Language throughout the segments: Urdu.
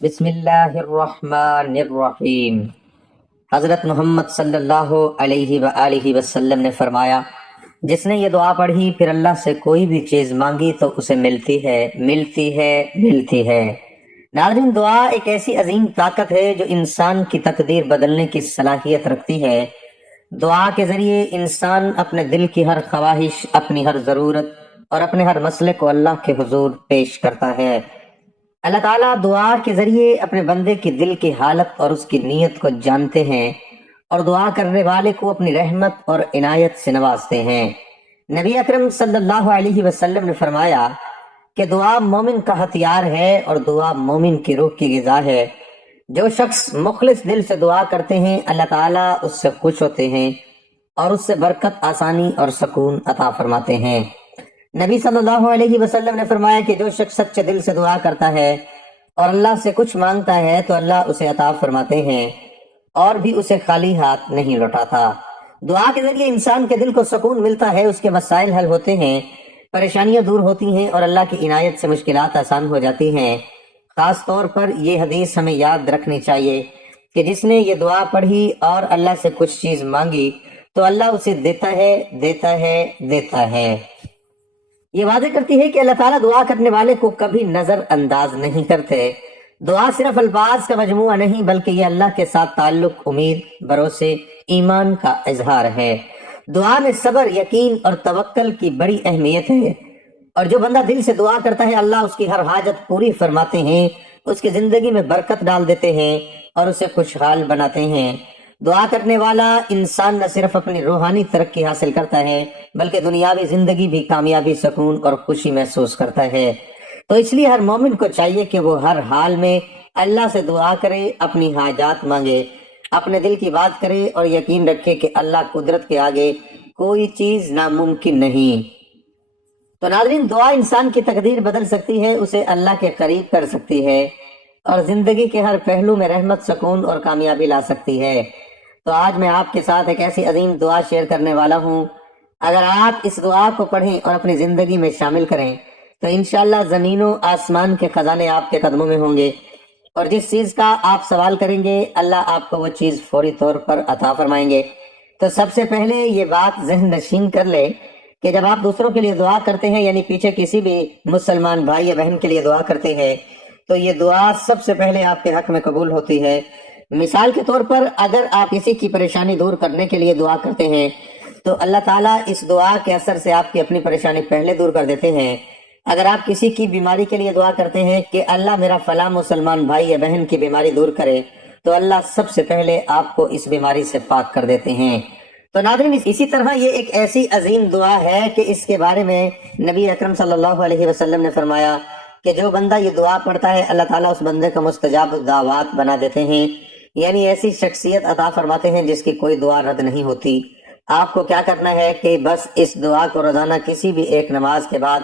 بسم اللہ الرحمن الرحیم۔ حضرت محمد صلی اللہ علیہ وآلہ وسلم نے فرمایا، جس نے یہ دعا پڑھی پھر اللہ سے کوئی بھی چیز مانگی تو اسے ملتی ہے ملتی ہے ملتی ہے۔ ناظرین، دعا ایک ایسی عظیم طاقت ہے جو انسان کی تقدیر بدلنے کی صلاحیت رکھتی ہے۔ دعا کے ذریعے انسان اپنے دل کی ہر خواہش، اپنی ہر ضرورت اور اپنے ہر مسئلے کو اللہ کے حضور پیش کرتا ہے۔ اللہ تعالیٰ دعا کے ذریعے اپنے بندے کی دل کی حالت اور اس کی نیت کو جانتے ہیں اور دعا کرنے والے کو اپنی رحمت اور عنایت سے نوازتے ہیں۔ نبی اکرم صلی اللہ علیہ وسلم نے فرمایا کہ دعا مومن کا ہتھیار ہے اور دعا مومن کی روح کی غذا ہے۔ جو شخص مخلص دل سے دعا کرتے ہیں اللہ تعالیٰ اس سے خوش ہوتے ہیں اور اس سے برکت، آسانی اور سکون عطا فرماتے ہیں۔ نبی صلی اللہ علیہ وسلم نے فرمایا کہ جو شخص سچے دل سے دعا کرتا ہے اور اللہ سے کچھ مانگتا ہے تو اللہ اسے عطا فرماتے ہیں اور بھی اسے خالی ہاتھ نہیں لوٹاتا۔ دعا کے ذریعے انسان کے دل کو سکون ملتا ہے، اس کے مسائل حل ہوتے ہیں، پریشانیاں دور ہوتی ہیں اور اللہ کی عنایت سے مشکلات آسان ہو جاتی ہیں۔ خاص طور پر یہ حدیث ہمیں یاد رکھنی چاہیے کہ جس نے یہ دعا پڑھی اور اللہ سے کچھ چیز مانگی تو اللہ اسے دیتا ہے دیتا ہے دیتا ہے۔ یہ واضح کرتی ہے کہ اللہ تعالیٰ دعا کرنے والے کو کبھی نظر انداز نہیں کرتے۔ دعا صرف الفاظ کا مجموعہ نہیں بلکہ یہ اللہ کے ساتھ تعلق، امید، بھروسے، ایمان کا اظہار ہے۔ دعا میں صبر، یقین اور توکل کی بڑی اہمیت ہے، اور جو بندہ دل سے دعا کرتا ہے اللہ اس کی ہر حاجت پوری فرماتے ہیں، اس کی زندگی میں برکت ڈال دیتے ہیں اور اسے خوشحال بناتے ہیں۔ دعا کرنے والا انسان نہ صرف اپنی روحانی ترقی حاصل کرتا ہے بلکہ دنیاوی زندگی بھی کامیابی، سکون اور خوشی محسوس کرتا ہے۔ تو اس لیے ہر مومن کو چاہیے کہ وہ ہر حال میں اللہ سے دعا کرے، اپنی حاجات مانگے، اپنے دل کی بات کرے اور یقین رکھے کہ اللہ قدرت کے آگے کوئی چیز ناممکن نہیں۔ تو ناظرین، دعا انسان کی تقدیر بدل سکتی ہے، اسے اللہ کے قریب کر سکتی ہے اور زندگی کے ہر پہلو میں رحمت، سکون اور کامیابی لا سکتی ہے۔ تو آج میں آپ کے ساتھ ایک ایسی عظیم دعا شیئر کرنے والا ہوں، اگر آپ اس دعا کو پڑھیں اور اپنی زندگی میں شامل کریں تو انشاءاللہ زمین و آسمان کے خزانے آپ کے قدموں میں ہوں گے، اور جس چیز کا آپ سوال کریں گے اللہ آپ کو وہ چیز فوری طور پر عطا فرمائیں گے۔ تو سب سے پہلے یہ بات ذہن نشین کر لے کہ جب آپ دوسروں کے لیے دعا کرتے ہیں، یعنی پیچھے کسی بھی مسلمان بھائی یا بہن کے لیے دعا کرتے ہیں، تو یہ دعا سب سے پہلے آپ کے حق میں قبول ہوتی ہے۔ مثال کے طور پر اگر آپ کسی کی پریشانی دور کرنے کے لیے دعا کرتے ہیں تو اللہ تعالیٰ اس دعا کے اثر سے آپ کی اپنی پریشانی پہلے دور کر دیتے ہیں۔ اگر آپ کسی کی بیماری کے لیے دعا کرتے ہیں کہ اللہ میرا فلاں مسلمان بھائی یا بہن کی بیماری دور کرے، تو اللہ سب سے پہلے آپ کو اس بیماری سے پاک کر دیتے ہیں۔ تو ناظرین، اسی طرح یہ ایک ایسی عظیم دعا ہے کہ اس کے بارے میں نبی اکرم صلی اللہ علیہ وسلم نے فرمایا کہ جو بندہ یہ دعا پڑھتا ہے اللہ تعالیٰ اس بندے کو مستجاب الدعوات بنا دیتے ہیں، یعنی ایسی شخصیت عطا فرماتے ہیں جس کی کوئی دعا رد نہیں ہوتی۔ آپ کو کیا کرنا ہے کہ بس اس دعا کو روزانہ کسی بھی ایک نماز کے بعد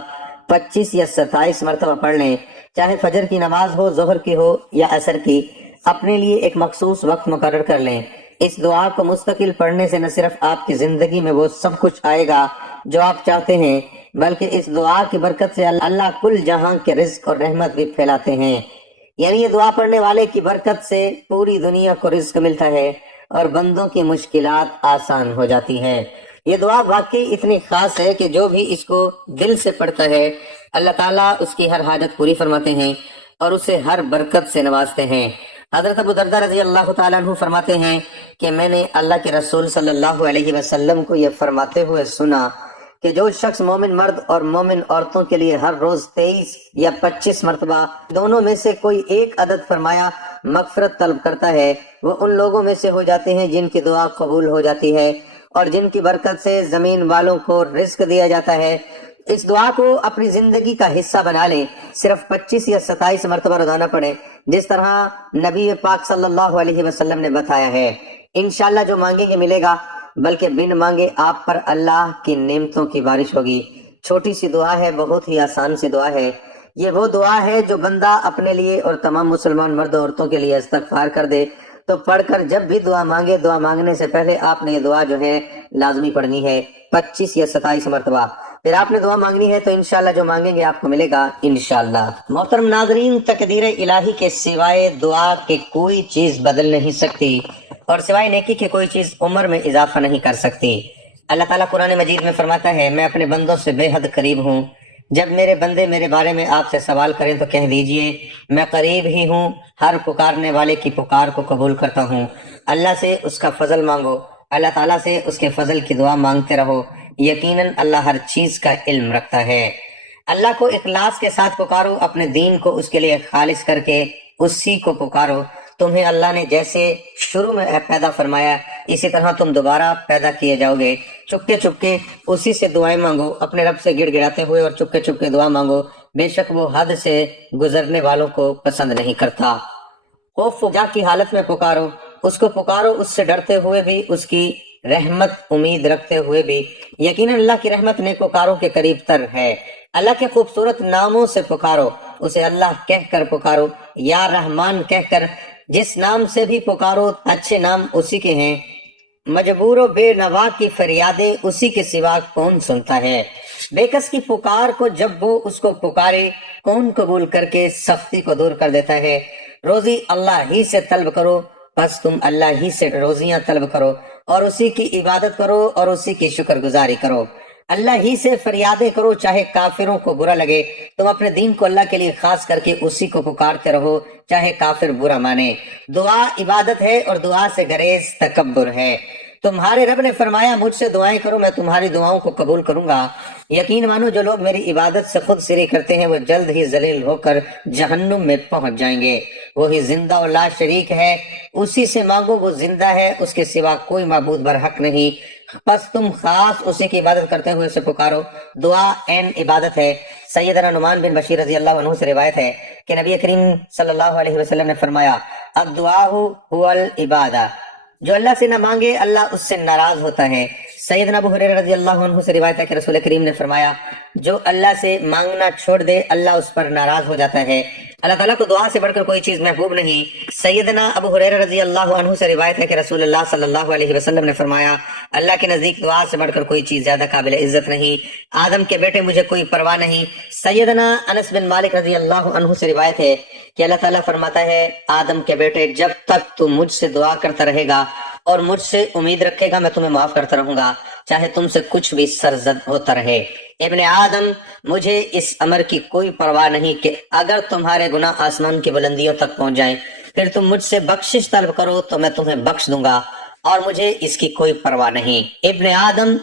25 یا 27 مرتبہ پڑھ لیں، چاہے فجر کی نماز ہو، ظہر کی ہو یا عصر کی، اپنے لیے ایک مخصوص وقت مقرر کر لیں۔ اس دعا کو مستقل پڑھنے سے نہ صرف آپ کی زندگی میں وہ سب کچھ آئے گا جو آپ چاہتے ہیں، بلکہ اس دعا کی برکت سے اللہ کل جہاں کے رزق اور رحمت بھی پھیلاتے ہیں۔ یعنی یہ دعا پڑھنے والے کی برکت سے پوری دنیا کو رزق ملتا ہے اور بندوں کی مشکلات آسان ہو جاتی ہیں۔ یہ دعا واقعی اتنی خاص ہے کہ جو بھی اس کو دل سے پڑھتا ہے اللہ تعالیٰ اس کی ہر حاجت پوری فرماتے ہیں اور اسے ہر برکت سے نوازتے ہیں۔ حضرت ابو درداء رضی اللہ تعالیٰ عنہ فرماتے ہیں کہ میں نے اللہ کے رسول صلی اللہ علیہ وسلم کو یہ فرماتے ہوئے سنا کہ جو شخص مومن مرد اور مومن عورتوں کے لیے ہر روز 23 یا 25 مرتبہ دونوں میں سے کوئی ایک عدد فرمایا مغفرت طلب کرتا ہے، وہ ان لوگوں میں سے ہو جاتے ہیں جن کی دعا قبول ہو جاتی ہے اور جن کی برکت سے زمین والوں کو رزق دیا جاتا ہے۔ اس دعا کو اپنی زندگی کا حصہ بنا لیں، صرف 25 یا 27 مرتبہ روزانہ پڑھیں جس طرح نبی پاک صلی اللہ علیہ وسلم نے بتایا ہے۔ انشاءاللہ جو مانگیں گے ملے گا، بلکہ بن مانگے آپ پر اللہ کی نعمتوں کی بارش ہوگی۔ چھوٹی سی دعا ہے، بہت ہی آسان سی دعا ہے۔ یہ وہ دعا ہے جو بندہ اپنے لیے اور تمام مسلمان مرد عورتوں کے لیے استغفار کر دے تو پڑھ کر جب بھی دعا مانگے، دعا مانگنے سے پہلے آپ نے یہ دعا جو ہے لازمی پڑھنی ہے 25 یا 27 مرتبہ۔ پھر آپ نے دعا مانگنی ہے تو انشاءاللہ جو مانگیں گے آپ کو ملے گا انشاءاللہ۔ محترم ناظرین، تقدیر الہی کے سوائے دعا کے کوئی چیز بدل نہیں سکتی، اور سوائے نیکی کے کوئی چیز عمر میں اضافہ نہیں کر سکتی۔ اللہ تعالیٰ قرآن مجید میں فرماتا ہے، میں اپنے بندوں سے بے حد قریب ہوں، جب میرے بندے میرے بارے میں آپ سے سوال کریں تو کہہ دیجئے میں قریب ہی ہوں، ہر پکارنے والے کی پکار کو قبول کرتا ہوں۔ اللہ سے اس کا فضل مانگو، اللہ تعالیٰ سے اس کے فضل کی دعا مانگتے رہو، یقیناً اللہ ہر چیز کا علم رکھتا ہے۔ اللہ کو اخلاص کے ساتھ پکارو، اپنے دین کو اس کے لیے خالص کر کے اسی کو پکارو۔ تمہیں اللہ نے جیسے شروع میں پیدا فرمایا اسی طرح تم دوبارہ پیدا کیے جاؤ گے۔ چپکے چپکے اسی سے دعائیں مانگو، اپنے رب سے گڑ گڑاتے ہوئے اور چپکے چپکے دعا مانگو، بے شک وہ حد سے گزرنے والوں کو پسند نہیں کرتا۔ خوف و کی حالت میں پکارو، اس کو پکارو اس سے ڈرتے ہوئے بھی، اس کی رحمت امید رکھتے ہوئے بھی، یقیناً اللہ کی رحمت نیکوکاروں کے قریب تر ہے۔ اللہ کے خوبصورت ناموں سے پکارو، اسے اللہ کہہ کر پکارو، یا رحمان کہہ کر، جس نام سے بھی پکارو اچھے نام اسی کے ہیں۔ مجبور و بے نوا کی فریادیں اسی کے سوا کون سنتا ہے؟ بے کس کی پکار کو جب وہ اس کو پکارے کون قبول کر کے سختی کو دور کر دیتا ہے؟ روزی اللہ ہی سے طلب کرو، بس تم اللہ ہی سے روزیاں طلب کرو اور اسی کی عبادت کرو اور اسی کی شکر گزاری کرو۔ اللہ ہی سے فریادیں کرو، چاہے کافروں کو برا لگے، تم اپنے دین کو اللہ کے لیے خاص کر کے اسی کو پکارتے رہو، چاہے کافر برا مانے۔ دعا عبادت ہے اور دعا سے گریز تکبر ہے۔ تمہارے رب نے فرمایا، مجھ سے دعائیں کرو، میں تمہاری دعاؤں کو قبول کروں گا۔ یقین مانو جو لوگ میری عبادت سے خود سری کرتے ہیں وہ جلد ہی ذلیل ہو کر جہنم میں پہنچ جائیں گے۔ وہی زندہ اور لا شریک ہے، اسی سے مانگو، وہ زندہ ہے، اس کے سوا کوئی معبود برحق نہیں، بس تم خاص اسی کی عبادت کرتے ہوئے اسے پکارو۔ دعا عین عبادت ہے۔ سیدنا نعمان بن بشیر رضی اللہ عنہ سے روایت ہے کہ نبی کریم صلی اللہ علیہ وسلم نے فرمایا، الدعاء هو العبادہ، جو اللہ سے نہ مانگے اللہ اس سے ناراض ہوتا ہے۔ سیدنا ابو ہریرہ رضی اللہ عنہ سے روایت ہے کہ رسول کریم نے فرمایا، جو اللہ سے مانگنا چھوڑ دے اللہ اس پر ناراض ہو جاتا ہے۔ اللہ تعالیٰ کو دعا سے بڑھ کر کوئی چیز محبوب نہیں۔ سیدنا ابو ہریرہ رضی اللہ عنہ سے روایت ہے کہ رسول اللہ صلی اللہ علیہ وسلم نے فرمایا، اللہ کے نزدیک دعا سے بڑھ کر کوئی چیز زیادہ قابل عزت نہیں۔ آدم کے بیٹے مجھے کوئی پرواہ نہیں۔ سیدنا انس بن مالک رضی اللہ عنہ سے روایت ہے کہ اللہ تعالیٰ فرماتا ہے، آدم کے بیٹے جب تک تو مجھ سے دعا کرتا رہے گا اور مجھ سے امید رکھے گا میں تمہیں معاف کرتا رہوں گا، چاہے تم سے کچھ بھی سرزد ہوتا رہے۔ ابن آدم، مجھے اس امر کی کوئی پرواہ نہیں کہ اگر تمہارے گناہ آسمان کی بلندیوں تک پہنچ جائیں، پھر تم مجھ سے بخشش طلب کرو تو میں تمہیں بخش دوں گا، اور مجھے اس کی کوئی پرواہ نہیں۔ ابن آدم،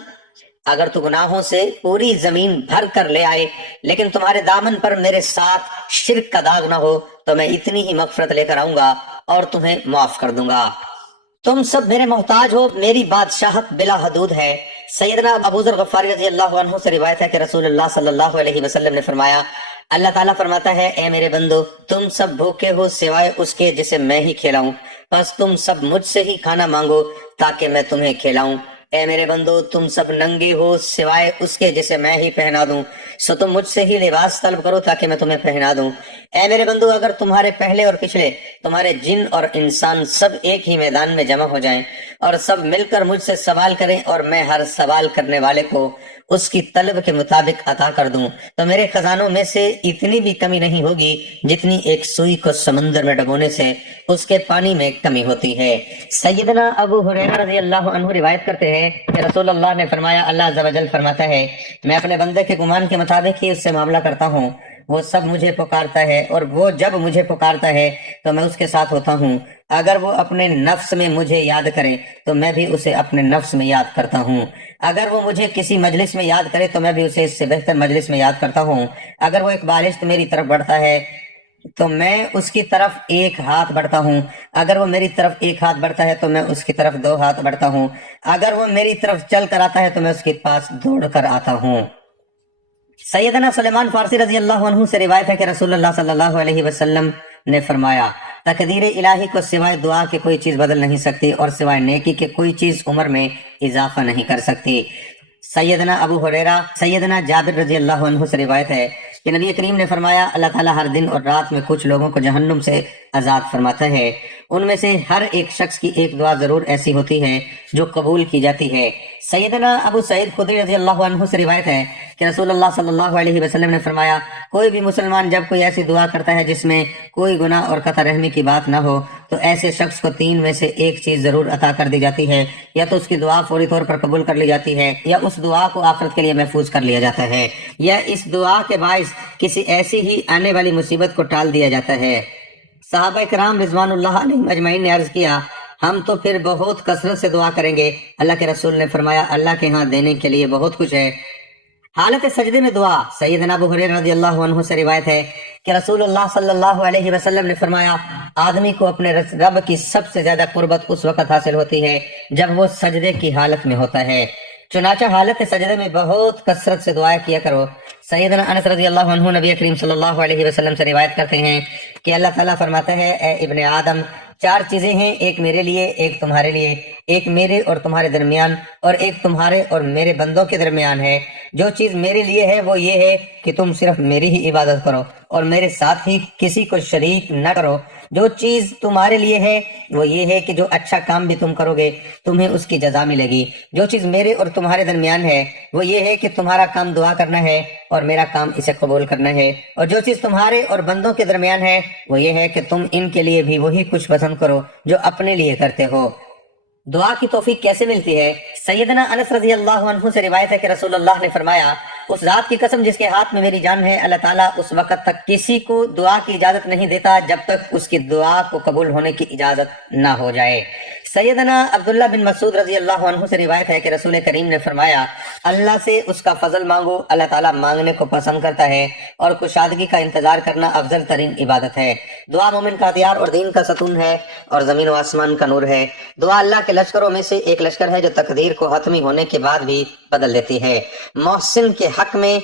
اگر تو گناہوں سے پوری زمین بھر کر لے آئے لیکن تمہارے دامن پر میرے ساتھ شرک کا داغ نہ ہو تو میں اتنی ہی مغفرت لے کر آؤں گا اور تمہیں معاف کر دوں گا۔ تم سب میرے محتاج ہو، میری بادشاہت بلا حدود ہے۔ سیدنا ابو ذر غفاری رضی اللہ عنہ سے روایت ہے کہ رسول اللہ صلی اللہ علیہ وسلم نے فرمایا، اللہ تعالیٰ فرماتا ہے، اے میرے بندو، تم سب بھوکے ہو سوائے اس کے جسے میں ہی کھلاؤں، بس تم سب مجھ سے ہی کھانا مانگو تاکہ میں تمہیں کھلاؤں۔ اے میرے بندو، تم سب ننگے ہو سوائے اس کے جسے میں ہی پہنا دوں، سو تم مجھ سے ہی لباس طلب کرو تاکہ میں تمہیں پہنا دوں۔ اے میرے بندو، اگر تمہارے پہلے اور پچھلے، تمہارے جن اور انسان سب ایک ہی میدان میں جمع ہو جائیں اور سب مل کر مجھ سے سوال کریں اور میں ہر سوال کرنے والے کو اس کی طلب کے مطابق عطا کر دوں تو میرے خزانوں میں سے اتنی بھی کمی نہیں ہوگی جتنی ایک سوئی کو سمندر میں ڈبونے سے اس کے پانی میں کمی ہوتی ہے۔ سیدنا ابو ہریرہ رضی اللہ عنہ روایت کرتے ہیں کہ رسول اللہ نے فرمایا، اللہ عز و جل فرماتا ہے، میں اپنے بندے کے گمان کے مطابق ہی اس سے معاملہ کرتا ہوں، وہ سب مجھے پکارتا ہے اور وہ جب مجھے پکارتا ہے تو میں اس کے ساتھ ہوتا ہوں۔ اگر وہ اپنے نفس میں مجھے یاد کرے تو میں بھی اسے اپنے نفس میں یاد کرتا ہوں۔ اگر وہ مجھے کسی مجلس میں یاد کرے تو میں بھی اسے اس سے بہتر مجلس میں یاد کرتا ہوں۔ اگر وہ ایک بالشت میری طرف بڑھتا ہے تو میں اس کی طرف ایک ہاتھ بڑھتا ہوں، اگر وہ میری طرف ایک ہاتھ بڑھتا ہے تو میں اس کی طرف 2 ہاتھ بڑھتا ہوں، اگر وہ میری طرف چل کر آتا ہے تو میں اس کے پاس دوڑ کر آتا ہوں۔ سیدنا سلیمان فارسی رضی اللہ عنہ سے روایت ہے کہ رسول اللہ صلی اللہ علیہ وسلم نے فرمایا، تقدیر الہی کو سوائے دعا کے کوئی چیز بدل نہیں سکتی اور سوائے نیکی کے کوئی چیز عمر میں اضافہ نہیں کر سکتی۔ سیدنا ابو ہریرہ، سیدنا جابر رضی اللہ عنہ سے روایت ہے کہ نبی کریم نے فرمایا، اللہ تعالیٰ ہر دن اور رات میں کچھ لوگوں کو جہنم سے آزاد فرماتا ہے، ان میں سے ہر ایک شخص کی ایک دعا ضرور ایسی ہوتی ہے جو قبول کی جاتی ہے۔ سیدنا ابو سعید خدری رضی اللہ عنہ سے روایت ہے کہ رسول اللہ صلی اللہ علیہ وسلم نے فرمایا، کوئی بھی مسلمان جب کوئی ایسی دعا کرتا ہے جس میں کوئی گناہ اور قطع رحمی کی بات نہ ہو تو ایسے شخص کو 3 میں سے ایک چیز ضرور عطا کر دی جاتی ہے، یا تو اس کی دعا فوری طور پر قبول کر لی جاتی ہے، یا اس دعا کو آخرت کے لیے محفوظ کر لیا جاتا ہے، یا اس دعا کے باعث کسی ایسی ہی آنے والی مصیبت کو ٹال دیا جاتا ہے۔ صحابہ کرام رضوان اللہ علیہم اجمعین نے عرض کیا، ہم تو پھر بہت کثرت سے دعا کریں گے۔ اللہ کے رسول نے فرمایا، اللہ کے ہاں دینے کے لیے بہت کچھ ہے۔ حالت سجدے میں دعا، سیدنا ابو ہریرہ رضی اللہ عنہ سے روایت ہے کہ رسول اللہ صلی اللہ علیہ وسلم نے فرمایا، آدمی کو اپنے رب کی سب سے زیادہ قربت اس وقت حاصل ہوتی ہے جب وہ سجدے کی حالت میں ہوتا ہے، چنانچہ حالت سجدے میں بہت کثرت سے دعا کیا کرو۔ سیدنا انس رضی اللہ عنہ نبی کریم صلی اللہ علیہ وسلم سے روایت کرتے ہیں کہ اللہ تعالیٰ فرماتا ہے، اے ابن آدم، 4 چیزیں ہیں، ایک میرے لیے، ایک تمہارے لیے، ایک میرے اور تمہارے درمیان، اور ایک تمہارے اور میرے بندوں کے درمیان ہے۔ جو چیز میرے لیے ہے وہ یہ ہے کہ تم صرف میری ہی عبادت کرو اور میرے ساتھ ہی کسی کو شریک نہ کرو۔ جو چیز تمہارے لیے ہے وہ یہ ہے کہ جو اچھا کام بھی تم کرو گے تمہیں اس کی جزا ملے گی۔ جو چیز میرے اور تمہارے درمیان ہے وہ یہ ہے کہ تمہارا کام دعا کرنا ہے اور میرا کام اسے قبول کرنا ہے، اور جو چیز تمہارے اور بندوں کے درمیان ہے وہ یہ ہے کہ تم ان کے لیے بھی وہی کچھ پسند کرو جو اپنے لیے کرتے ہو۔ دعا کی توفیق کیسے ملتی ہے؟ سیدنا انس رضی اللہ عنہ سے روایت ہے کہ رسول اللہ نے فرمایا، اس ذات کی قسم جس کے ہاتھ میں میری جان ہے، اللہ تعالیٰ اس وقت تک کسی کو دعا کی اجازت نہیں دیتا جب تک اس کی دعا کو قبول ہونے کی اجازت نہ ہو جائے۔ سیدنا عبداللہ بن مسعود رضی اللہ عنہ سے روایت ہے کہ رسول کریم نے فرمایا، اللہ سے اس کا فضل مانگو، اللہ تعالیٰ مانگنے کو پسند کرتا ہے، اور کشادگی کا انتظار کرنا افضل ترین عبادت ہے۔ دعا مومن کا ہتھیار اور دین کا ستون ہے اور زمین و آسمان کا نور ہے۔ دعا اللہ کے لشکروں میں سے ایک لشکر ہے جو تقدیر کو حتمی ہونے کے بعد بھی بدل دیتی ہے۔ محسن کے حق میں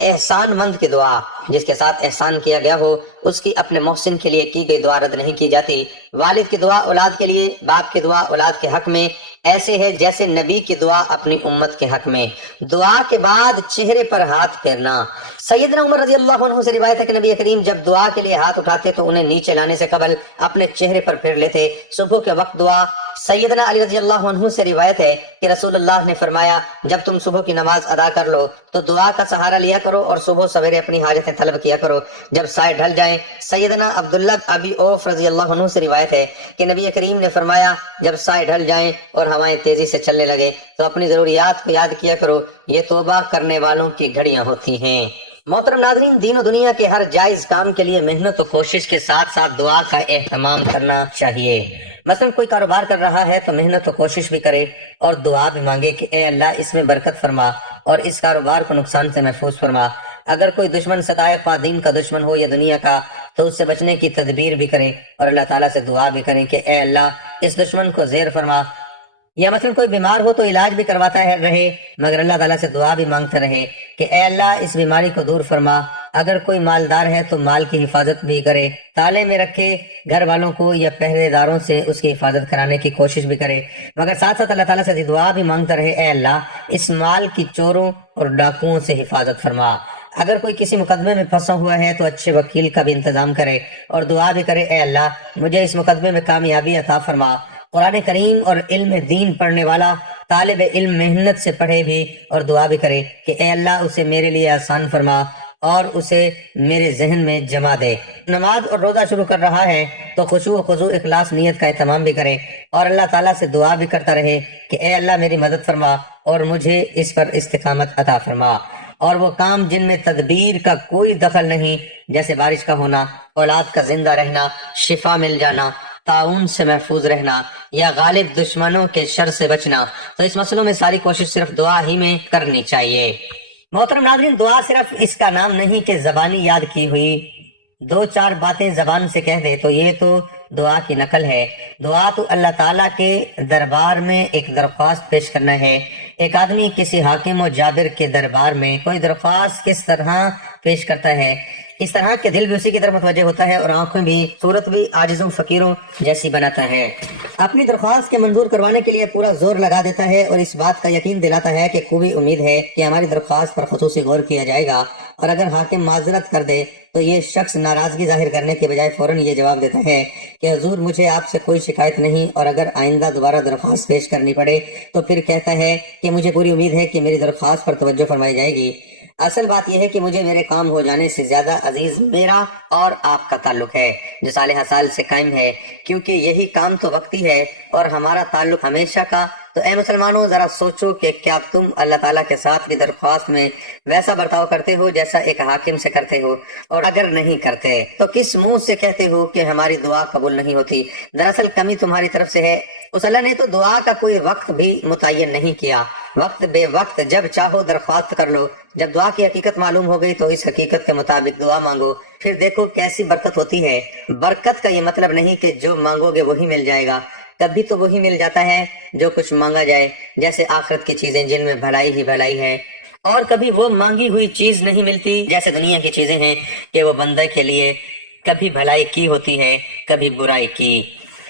احسان مند کی دعا، جس کے ساتھ احسان کیا گیا ہو اس کی اپنے محسن کے لیے کی گئی دعا رد نہیں کی جاتی۔ والد کی دعا اولاد کے لیے، باپ کی دعا اولاد کے حق میں ایسے ہے جیسے نبی کی دعا اپنی امت کے حق میں۔ دعا کے بعد چہرے پر ہاتھ پھیرنا، سیدنا عمر رضی اللہ عنہ سے روایت ہے کہ نبی کریم جب دعا کے لیے ہاتھ اٹھاتے تو انہیں نیچے لانے سے قبل اپنے چہرے پر پھیر لیتے۔ صبح کے وقت دعا، سیدنا علی رضی اللہ عنہ سے روایت ہے کہ رسول اللہ نے فرمایا، جب تم صبح کی نماز ادا کر لو تو دعا کا سہارا لیا کرو اور صبح سویرے اپنی حاجتیں طلب کیا کرو جب سائے ڈھل جائیں۔ سیدنا عبداللہ ابی اوف رضی اللہ عنہ سے روایت ہے کہ نبی کریم نے فرمایا، جب سائے ڈھل جائیں اور ہوائیں تیزی سے چلنے لگے تو اپنی ضروریات کو یاد کیا کرو، یہ توبہ کرنے والوں کی گھڑیاں ہوتی ہیں۔ محترم ناظرین، دین و دنیا کے ہر جائز کام کے لیے محنت و کوشش کے ساتھ ساتھ دعا کا اہتمام کرنا چاہیے۔ مثلا کوئی کاروبار کر رہا ہے تو محنت و کوشش بھی کرے اور دعا بھی مانگے کہ اے اللہ اس میں برکت فرما اور اس کاروبار کو نقصان سے محفوظ فرما۔ اگر کوئی دشمن ستائے، خواہ دین کا دشمن ہو یا دنیا کا، تو اس سے بچنے کی تدبیر بھی کریں اور اللہ تعالیٰ سے دعا بھی کریں کہ اے اللہ اس دشمن کو زیر فرما۔ یا مثلا کوئی بیمار ہو تو علاج بھی کرواتا رہے مگر اللہ تعالیٰ سے دعا بھی مانگتا رہے کہ اے اللہ اس بیماری کو دور فرما۔ اگر کوئی مالدار ہے تو مال کی حفاظت بھی کرے، تالے میں رکھے گھر والوں کو یا پہرے داروں سے اس کی حفاظت کرانے کی کوشش بھی کرے، مگر ساتھ ساتھ اللہ تعالیٰ سے دعا بھی مانگتا رہے، اے اللہ اس مال کی چوروں اور ڈاکوؤں سے حفاظت فرما۔ اگر کوئی کسی مقدمے میں پھنسا ہوا ہے تو اچھے وکیل کا بھی انتظام کرے اور دعا بھی کرے، اے اللہ مجھے اس مقدمے میں کامیابی عطا فرما۔ قرآن کریم اور علم دین پڑھنے والا طالب علم محنت سے پڑھے بھی اور دعا بھی کرے کہ اے اللہ اسے میرے لیے آسان فرما اور اسے میرے ذہن میں جما دے۔ نماز اور روزہ شروع کر رہا ہے تو خشوع و خضوع اخلاص نیت کا اہتمام بھی کرے اور اللہ تعالیٰ سے دعا بھی کرتا رہے کہ اے اللہ میری مدد فرما اور مجھے اس پر استقامت عطا فرما۔ اور وہ کام جن میں تدبیر کا کوئی دخل نہیں، جیسے بارش کا ہونا، اولاد کا زندہ رہنا، شفا مل جانا، تعاون سے محفوظ رہنا یا غالب دشمنوں کے شر سے بچنا، تو اس مسئلوں میں ساری کوشش صرف دعا ہی میں کرنی چاہیے۔ محترم ناظرین، دعا صرف اس کا نام نہیں کہ زبانی یاد کی ہوئی 2-4 باتیں زبان سے کہہ دے تو یہ تو دعا کی نقل ہے۔ دعا تو اللہ تعالیٰ کے دربار میں ایک درخواست پیش کرنا ہے۔ ایک آدمی کسی حاکم و جابر کے دربار میں کوئی درخواست کس طرح پیش کرتا ہے، اس طرح کہ دل بھی اسی کی طرف متوجہ ہوتا ہے اور آنکھیں بھی، صورت بھی عاجزوں فقیروں جیسی بناتا ہے۔ اپنی درخواست کے منظور کروانے کے لیے پورا زور لگا دیتا ہے اور اس بات کا یقین دلاتا ہے کہ خوبی امید ہے کہ ہماری درخواست پر خصوصی غور کیا جائے گا اور اگر حاکم معذرت کر دے تو یہ شخص ناراضگی ظاہر کرنے کے بجائے فوراً یہ جواب دیتا ہے کہ حضور مجھے آپ سے کوئی شکایت نہیں، اور اگر آئندہ دوبارہ درخواست پیش کرنی پڑے تو پھر کہتا ہے کہ مجھے پوری امید ہے کہ میری درخواست پر توجہ فرمائی جائے گی۔ اصل بات یہ ہے کہ مجھے میرے کام ہو جانے سے زیادہ عزیز میرا اور آپ کا تعلق ہے جو صالح سال سے قائم ہے، کیونکہ یہی کام تو وقتی ہے اور ہمارا تعلق ہمیشہ کا۔ تو اے مسلمانوں، ذرا سوچو کہ کیا تم اللہ تعالیٰ کے ساتھ بھی درخواست میں ویسا برتاؤ کرتے ہو جیسا ایک حاکم سے کرتے ہو، اور اگر نہیں کرتے تو کس منہ سے کہتے ہو کہ ہماری دعا قبول نہیں ہوتی؟ دراصل کمی تمہاری طرف سے ہے۔ اس اللہ نے تو دعا کا کوئی وقت بھی متعین نہیں کیا، وقت بے وقت جب چاہو درخواست کر لو۔ جب دعا کی حقیقت معلوم ہو گئی تو اس حقیقت کے مطابق دعا مانگو، پھر دیکھو کیسی برکت ہوتی ہے۔ برکت کا یہ مطلب نہیں کہ جو مانگو گے وہی مل جائے گا، کبھی تو وہی مل جاتا ہے جو کچھ مانگا جائے، جیسے آخرت کی چیزیں جن میں بھلائی ہی بھلائی ہے، اور کبھی وہ مانگی ہوئی چیز نہیں ملتی جیسے دنیا کی چیزیں ہیں کہ وہ بندے کے لیے کبھی بھلائی کی ہوتی ہے کبھی برائی کی۔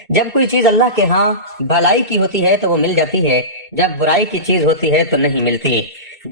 جب کوئی چیز اللہ کے ہاں بھلائی کی ہوتی ہے تو وہ مل جاتی ہے، جب برائی کی چیز ہوتی ہے تو نہیں ملتی۔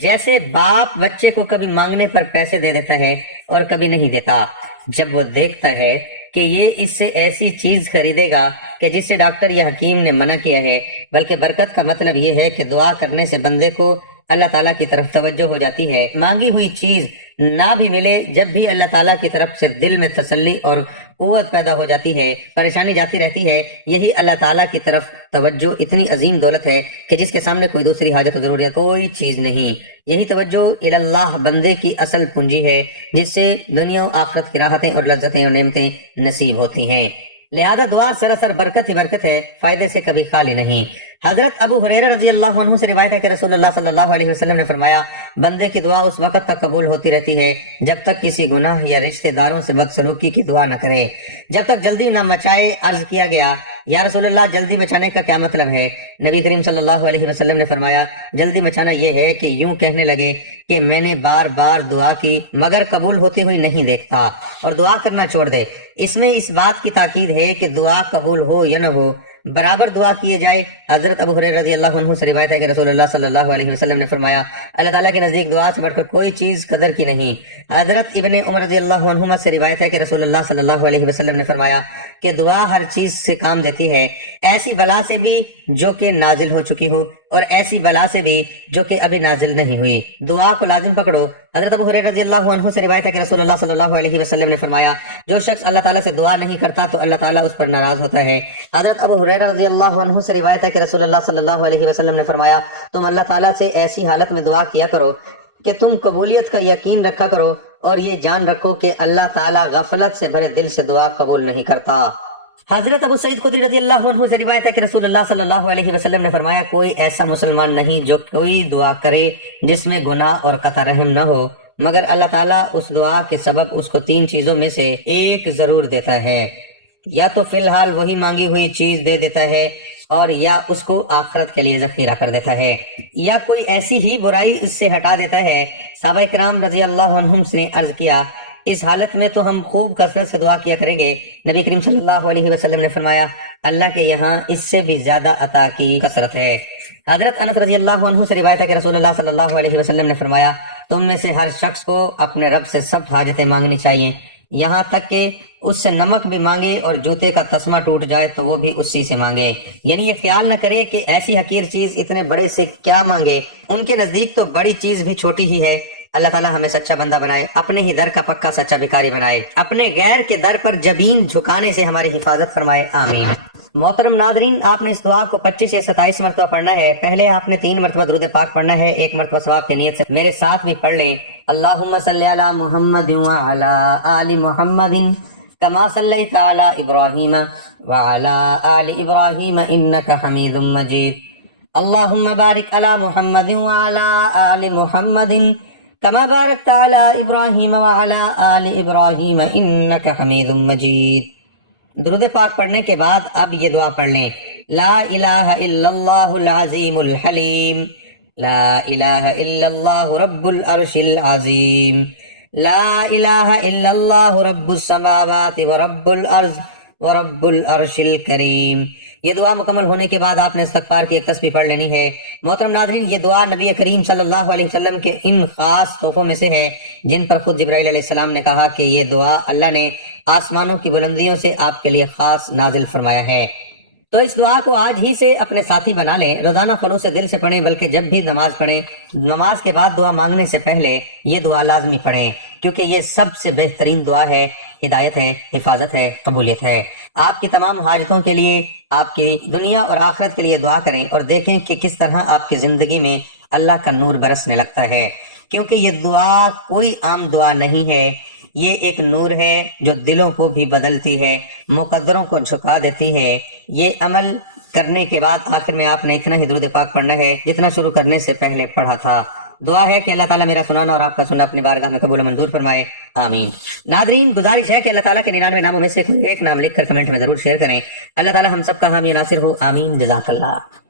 جیسے باپ بچے کو کبھی مانگنے پر پیسے دے دیتا ہے اور کبھی نہیں دیتا، جب وہ دیکھتا ہے کہ یہ اس سے ایسی چیز خریدے گا کہ جس سے ڈاکٹر یا حکیم نے منع کیا ہے۔ بلکہ برکت کا مطلب یہ ہے کہ دعا کرنے سے بندے کو اللہ تعالیٰ کی طرف توجہ ہو جاتی ہے، مانگی ہوئی چیز نہ بھی ملے جب بھی اللہ تعالیٰ کی طرف سے دل میں تسلی اور قوت پیدا ہو جاتی ہے، پریشانی جاتی رہتی ہے۔ یہی اللہ تعالیٰ کی طرف توجہ اتنی عظیم دولت ہے کہ جس کے سامنے کوئی دوسری حاجت و ضرورت کوئی چیز نہیں۔ یہی توجہ اللہ بندے کی اصل پونجی ہے جس سے دنیا و آخرت کی راحتیں اور لذتیں اور نعمتیں نصیب ہوتی ہیں۔ لہذا دعا سراسر برکت ہی برکت ہے، فائدے سے کبھی خالی نہیں۔ حضرت ابو ہریرہ رضی اللہ عنہ سے روایت ہے کہ رسول اللہ صلی اللہ علیہ وسلم نے فرمایا، بندے کی دعا اس وقت تک قبول ہوتی رہتی ہے جب تک کسی گناہ یا رشتہ داروں سے بدسلوکی کی دعا نہ کرے، جب تک جلدی نہ مچائے۔ عرض کیا گیا، یا رسول اللہ جلدی مچانے کا کیا مطلب ہے؟ نبی کریم صلی اللہ علیہ وسلم نے فرمایا، جلدی مچانا یہ ہے کہ یوں کہنے لگے کہ میں نے بار بار دعا کی مگر قبول ہوتی ہوئی نہیں دیکھتا، اور دعا کرنا چھوڑ دے۔ اس میں اس بات کی تاکید ہے کہ دعا قبول ہو یا نہ ہو برابر دعا کیے جائے۔ حضرت ابو ہریرہ رضی اللہ عنہ سے روایت ہے کہ رسول اللہ صلی اللہ علیہ وسلم نے فرمایا، اللہ تعالیٰ کے نزدیک دعا سے بڑھ کر کوئی چیز قدر کی نہیں۔ حضرت ابن عمر رضی اللہ عنہما سے روایت ہے کہ رسول اللہ صلی اللہ علیہ وسلم نے فرمایا کہ دعا ہر چیز سے کام دیتی ہے، ایسی بلا سے بھی جو کہ نازل ہو چکی ہو اور ایسی بلا سے بھی جو کہ ابھی نازل نہیں ہوئی۔ دعا کو لازم پکڑو۔ حضرت ابو ہریرہ رضی اللہ عنہ سے روایت ہے کہ رسول اللہ صلی اللہ علیہ وسلم نے فرمایا، جو شخص اللہ تعالیٰ سے دعا نہیں کرتا تو اللہ تعالیٰ اس پر ناراض ہوتا ہے۔ حضرت ابو ہریرہ رضی اللہ عنہ سے روایت ہے کہ رسول اللہ صلی اللہ علیہ وسلم نے فرمایا، تم اللہ تعالیٰ سے ایسی حالت میں دعا کیا کرو کہ تم قبولیت کا یقین رکھا کرو، اور یہ جان رکھو کہ اللہ تعالیٰ غفلت سے بھرے دل سے دعا قبول نہیں کرتا۔ حضرت ابو سعید خدری رضی اللہ عنہ سے روایت ہے کہ رسول اللہ صلی اللہ علیہ وسلم نے فرمایا، کوئی ایسا مسلمان نہیں جو کوئی دعا کرے جس میں گناہ اور قطع رحم نہ ہو، مگر اللہ تعالیٰ اس دعا کے سبب اس کو تین چیزوں میں سے ایک ضرور دیتا ہے، یا تو فی الحال وہی مانگی ہوئی چیز دے دیتا ہے، اور یا اس کو آخرت کے لیے ذخیرہ کر دیتا ہے، یا کوئی ایسی ہی برائی اس سے ہٹا دیتا ہے۔ صحابہ کرام رضی اللہ عنہم نے عرض کیا، اس حالت میں تو ہم خوب کثرت سے دعا کیا کریں گے۔ نبی کریم صلی اللہ علیہ وسلم نے فرمایا، اللہ کے یہاں اس سے بھی زیادہ عطا کی کثرت ہے۔ حضرت انس رضی اللہ عنہ سے روایت ہے کہ رسول اللہ صلی اللہ علیہ وسلم نے فرمایا، تم میں سے ہر شخص کو اپنے رب سے سب حاجتیں مانگنی چاہیے، یہاں تک کہ اس سے نمک بھی مانگے اور جوتے کا تسمہ ٹوٹ جائے تو وہ بھی اسی سے مانگے۔ یعنی یہ خیال نہ کرے کہ ایسی حقیر چیز اتنے بڑے سے کیا مانگے، ان کے نزدیک تو بڑی چیز بھی چھوٹی ہی ہے۔ اللہ تعالیٰ ہمیں سچا بندہ بنائے، اپنے ہی در کا پکا سچا بھکاری بنائے، اپنے غیر کے در پر جبین جھکانے سے ہماری حفاظت فرمائے، آمین۔ محترم ناظرین، آپ نے اس دعا کو 25 سے 27 مرتبہ پڑھنا ہے۔ پہلے آپ نے 3 مرتبہ درود پاک پڑھنا ہے، 1 مرتبہ ثواب کی نیت سے میرے ساتھ بھی پڑھ لیں۔ اللہم صلی علی محمد وعلی آل محمد کما صلیت علی ابراہیم وعلی آل ابراہیم انک حمید مجید۔ اللہم بارک علی محمد وعلی آل محمد کما بارکت علی ابراہیم وعلی آل ابراہیم انک حمید مجید۔ درود پاک پڑھنے کے بعد اب یہ دعا پڑھ لیں، لا الہ الا اللہ العظیم الحلیم، لا الہ الا اللہ رب العرش العظیم، لا الہ الا اللہ رب السماوات ورب الارض ورب العرش الکریم، یہ دعا مکمل ہونے کے بعد آپ نے استغفار کی ایک تسبیح پڑھ لینی ہے۔ محترم ناظرین، یہ دعا نبی کریم صلی اللہ علیہ وسلم کے ان خاص تحفوں میں سے ہے جن پر خود جبرائیل علیہ السلام نے کہا کہ یہ دعا اللہ نے آسمانوں کی بلندیوں سے آپ کے لیے خاص نازل فرمایا ہے۔ تو اس دعا کو آج ہی سے اپنے ساتھی بنا لیں، روزانہ خلوص دل سے پڑھیں، بلکہ جب بھی نماز پڑھیں، نماز کے بعد دعا مانگنے سے پہلے یہ دعا لازمی پڑھیں، کیونکہ یہ سب سے بہترین دعا ہے، ہدایت ہے، حفاظت ہے، قبولیت ہے۔ آپ کی تمام حاجتوں کے لیے، آپ کی دنیا اور آخرت کے لیے دعا کریں اور دیکھیں کہ کس طرح آپ کی زندگی میں اللہ کا نور برسنے لگتا ہے، کیونکہ یہ دعا کوئی عام دعا نہیں ہے، یہ ایک نور ہے جو دلوں کو بھی بدلتی ہے، مقدروں کو جھکا دیتی ہے۔ یہ عمل کرنے کے بعد آخر میں آپ نے اتنا ہی درود پاک پڑھنا ہے جتنا شروع کرنے سے پہلے پڑھا تھا۔ دعا ہے کہ اللہ تعالیٰ میرا سنانا اور آپ کا سننا اپنی بارگاہ میں قبول و منظور فرمائے، آمین۔ ناظرین، گزارش ہے کہ اللہ تعالیٰ کے 99 ناموں میں سے کوئی ایک نام لکھ کر کمنٹ میں ضرور شیئر کریں۔ اللہ تعالیٰ ہم سب کا حامی ناصر ہو، آمین، جزاک اللہ۔